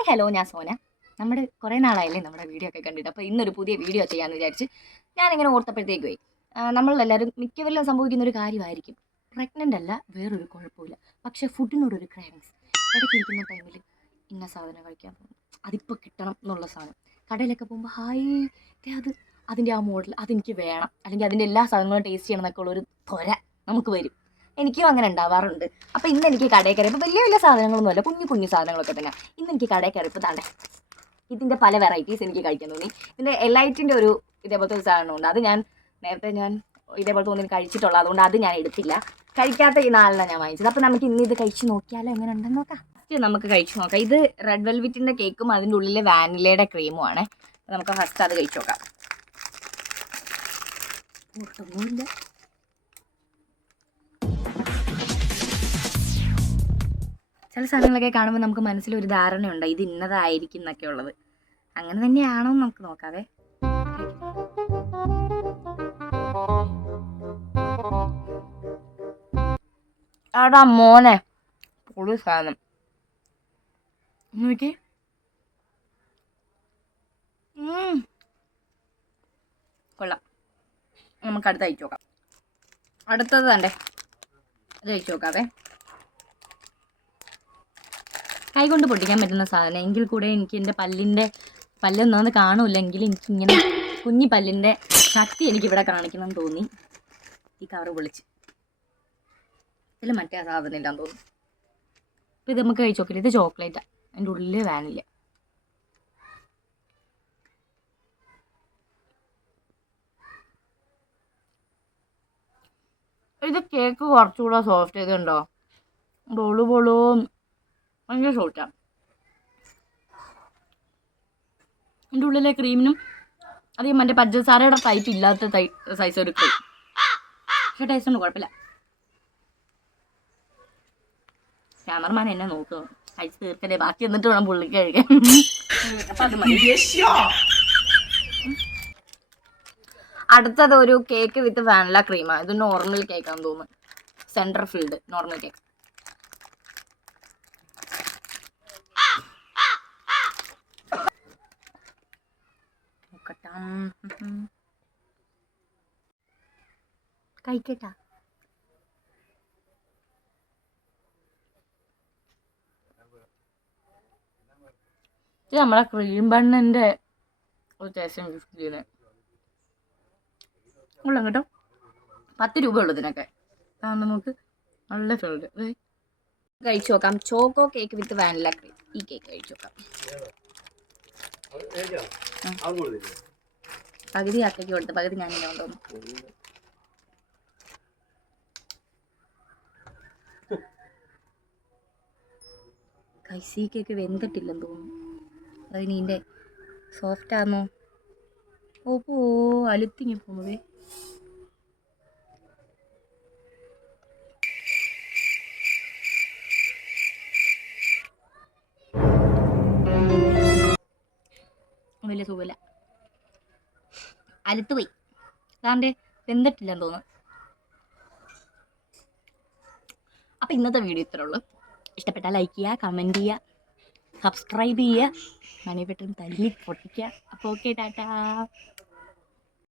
Hi hello, ഞാൻ സോന. നമ്മുടെ കുറേ നാളായില്ലേ നമ്മുടെ വീഡിയോ ഒക്കെ കണ്ടിട്ട്. അപ്പോൾ ഇന്നൊരു പുതിയ വീഡിയോ ചെയ്യാമെന്ന് വിചാരിച്ച് ഞാനിങ്ങനെ ഓർത്തപ്പോഴത്തേക്ക് പോയി. നമ്മളെല്ലാവരും മിക്കവരിലും സംഭവിക്കുന്ന ഒരു കാര്യമായിരിക്കും. പ്രഗ്നൻ്റ് അല്ല, വേറൊരു കുഴപ്പമില്ല, പക്ഷേ ഫുഡിനോടൊരു ക്രേവിങ്സ്. ഇടയ്ക്കിരിക്കുന്ന ടൈമിൽ ഇന്ന സാധനം കഴിക്കാൻ പോകും, അതിപ്പോൾ കിട്ടണം എന്നുള്ള സാധനം. കടയിലൊക്കെ പോകുമ്പോൾ അത് അതിൻ്റെ ആ മോഡൽ അതെനിക്ക് വേണം, അല്ലെങ്കിൽ അതിൻ്റെ എല്ലാ സാധനങ്ങളും ടേസ്റ്റ് ചെയ്യണം എന്നൊക്കെ ഉള്ളൊരു ത്വര നമുക്ക് വരും. എനിക്കും അങ്ങനെ ഉണ്ടാവാറുണ്ട്. അപ്പോൾ ഇന്ന് എനിക്ക് കടയിൽ കയറിയപ്പോൾ വലിയ വലിയ സാധനങ്ങളൊന്നുമല്ല, കുഞ്ഞു കുഞ്ഞു സാധനങ്ങളൊക്കെ തന്നെ. ഇന്ന് എനിക്ക് കടയിൽ കയറിയപ്പോൾ താണ്ടെ ഇതിൻ്റെ പല വെറൈറ്റീസ് എനിക്ക് കഴിക്കാൻ തോന്നി. ഇതിൻ്റെ എലൈറ്റിൻ്റെ ഒരു ഇതേപോലത്തെ ഒരു സാധനമുണ്ട്. അത് നേരത്തെ ഞാൻ ഇതേപോലത്തെ ഒന്നിന് കഴിച്ചിട്ടുള്ളത്, അതുകൊണ്ട് അത് ഞാൻ എടുത്തില്ല. കഴിക്കാത്ത ഈ 4 ഞാൻ വാങ്ങിച്ചത്. അപ്പോൾ നമുക്ക് ഇന്ന് ഇത് കഴിച്ച് നോക്കിയാലോ, എങ്ങനെ ഉണ്ടെന്ന് നോക്കാം. ഫസ്റ്റ് നമുക്ക് കഴിച്ച് നോക്കാം. ഇത് റെഡ് വെൽവെറ്റിൻ്റെ കേക്കും അതിൻ്റെ ഉള്ളിൽ വാനിലയുടെ ക്രീമും ആണ്. നമുക്ക് ഫസ്റ്റ് അത് കഴിച്ച് നോക്കാം. ഒട്ടുമില്ല. ചില സാധനങ്ങളൊക്കെ കാണുമ്പോൾ നമുക്ക് മനസ്സിലൊരു ധാരണയുണ്ട് ഇത് ഇന്നതായിരിക്കും എന്നൊക്കെ ഉള്ളത്. അങ്ങനെ തന്നെയാണോ എന്ന് നമുക്ക് നോക്കാവേ. ആടാ മോനെ, പൊളി സാധനം. നോക്കി, കൊള്ളാം. നമുക്ക് അടുത്ത് കഴിച്ചു നോക്കാം. അടുത്തത് തന്നെ അത് കഴിച്ചു നോക്കാവേ. കൈകൊണ്ട് പൊട്ടിക്കാൻ പറ്റുന്ന സാധനം എങ്കിൽ കൂടെ എനിക്ക് എൻ്റെ പല്ലൊന്നും കാണൂല്ലെങ്കിൽ എനിക്കിങ്ങനെ കുഞ്ഞി പല്ലിൻ്റെ ശക്തി എനിക്കിവിടെ കാണിക്കണം തോന്നി. ഈ കവറ് പൊളിച്ച് ഇതിൽ മറ്റേ ആ സാധനം ഇല്ലാന്ന് തോന്നുന്നു. അപ്പോൾ ഇത് നമുക്ക് കഴിച്ച് നോക്കില്ല. ഇത് ചോക്ലേറ്റാണ്, അതിൻ്റെ ഉള്ളിൽ വാനില. ഇത് കേക്ക് കുറച്ചുകൂടെ സോഫ്റ്റ് ചെയ്തുണ്ടോ, ബോളു ഭയങ്കര സോഫ്റ്റാണ്. എൻ്റെ ഉള്ളിലെ ക്രീമിനും അധികം മറ്റേ പഞ്ചസാരയുടെ ടൈപ്പ് ഇല്ലാത്ത സൈസ് ഒരു ക്രീം, പക്ഷേ ടേസ്റ്റ് ഉണ്ട്, കുഴപ്പമില്ല. ക്യാമറമാൻ എന്നെ നോക്കുക, കഴിച്ച് തീർക്കല്ലേ, ബാക്കി എന്നിട്ട് വേണം പുള്ളിക്ക് കഴിക്കാൻ. അപ്പം അത് മതി. അടുത്തത് ഒരു കേക്ക് വിത്ത് വാനില ക്രീമാണ്. ഇത് നോർമൽ കേക്കാന്ന് തോന്നുന്നു, സെൻറ്റർ ഫിൽഡ് നോർമൽ കേക്ക്. കഴിക്കട്ടാ. ഇത് നമ്മളെ ക്രീം ബണ്ണിൻ്റെ ഒരു ടേസ്റ്റ് യൂസ് ചെയ്യുന്നത് കൊള്ളാം കേട്ടോ. 10 രൂപ ഉള്ളൂ ഇതിനൊക്കെ. നമുക്ക് നല്ല ഫീൽഡ് കഴിച്ചു നോക്കാം. ചോക്കോ കേക്ക് വിത്ത് വാനില ക്രീം. ഈ കേക്ക് കഴിച്ചു നോക്കാം. പകുതി ആക്കി കൊടുത്ത് പകുതി ഞാനിങ്ങനെ കൊണ്ടുവന്നു. കൈസി കേക്ക് വെന്തിട്ടില്ലെന്ന് തോന്നുന്നു, അതിന് ഇതിൻ്റെ സോഫ്റ്റ് ആണോ. ഓപ്പോ അലുത്തിങ്ങി പോകുന്നതേ. വലിയ സുഖമില്ല, അലുത്ത് പോയി. അതാണ്ട് വെന്തിട്ടില്ലെന്ന് തോന്നുന്നു. അപ്പം ഇന്നത്തെ വീഡിയോ ഇത്രേ ഉള്ളൂ. ഇഷ്ടപ്പെട്ടാൽ ലൈക്ക് ചെയ്യുക, കമൻറ്റ് ചെയ്യുക, സബ്സ്ക്രൈബ് ചെയ്യുക, മണി ബട്ടൺ തല്ലി പൊട്ടിക്കുക. അപ്പോൾ ഓക്കെ, ടാറ്റാ.